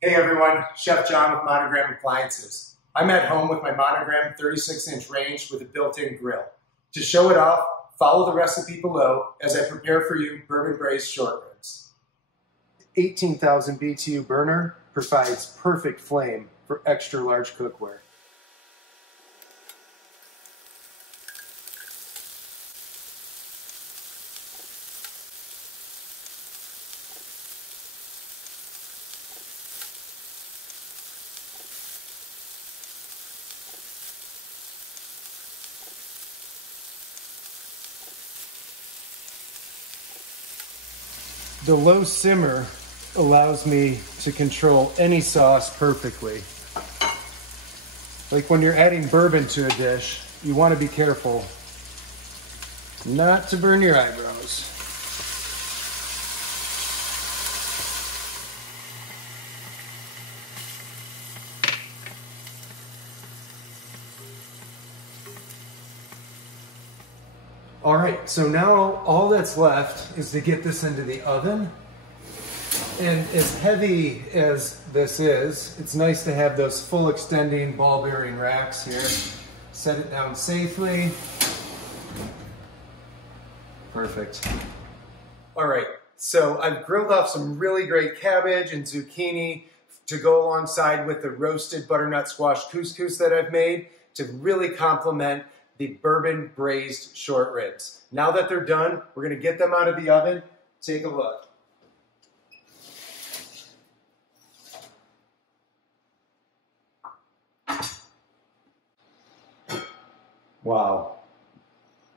Hey everyone, Chef John with Monogram Appliances. I'm at home with my Monogram 36-inch range with a built-in grill. To show it off, follow the recipe below as I prepare for you bourbon braised short ribs. 18,000 BTU burner provides perfect flame for extra large cookware. The low simmer allows me to control any sauce perfectly. Like when you're adding bourbon to a dish, you want to be careful not to burn your eyebrows. All right, so now all that's left is to get this into the oven. And as heavy as this is, it's nice to have those full extending ball bearing racks here. Set it down safely. Perfect. All right, so I've grilled off some really great cabbage and zucchini to go alongside with the roasted butternut squash couscous that I've made to really complement the bourbon braised short ribs. Now that they're done, we're gonna get them out of the oven. Take a look. Wow,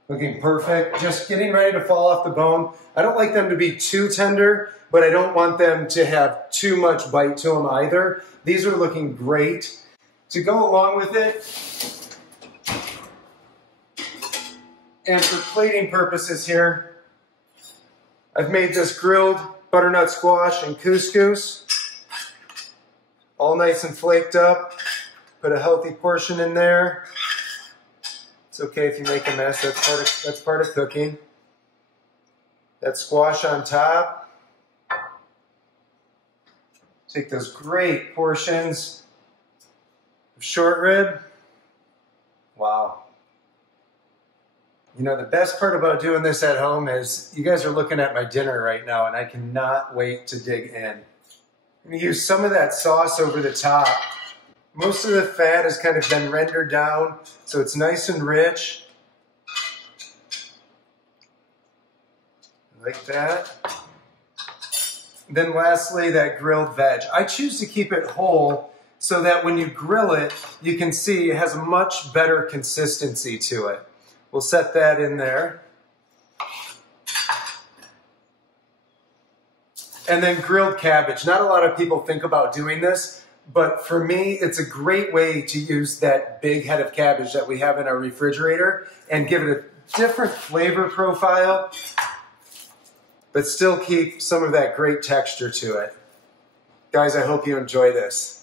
looking perfect. Just getting ready to fall off the bone. I don't like them to be too tender, but I don't want them to have too much bite to them either. These are looking great. To go along with it, and for plating purposes here, I've made this grilled butternut squash and couscous, all nice and flaked up. Put a healthy portion in there. It's okay if you make a mess, that's part of cooking. That squash on top. Take those great portions of short rib. Wow. You know, the best part about doing this at home is you guys are looking at my dinner right now and I cannot wait to dig in. I'm gonna use some of that sauce over the top. Most of the fat has kind of been rendered down, so it's nice and rich. Like that. Then lastly, that grilled veg. I choose to keep it whole so that when you grill it, you can see it has a much better consistency to it. We'll set that in there. And then grilled cabbage. Not a lot of people think about doing this, but for me, it's a great way to use that big head of cabbage that we have in our refrigerator and give it a different flavor profile, but still keep some of that great texture to it. Guys, I hope you enjoy this.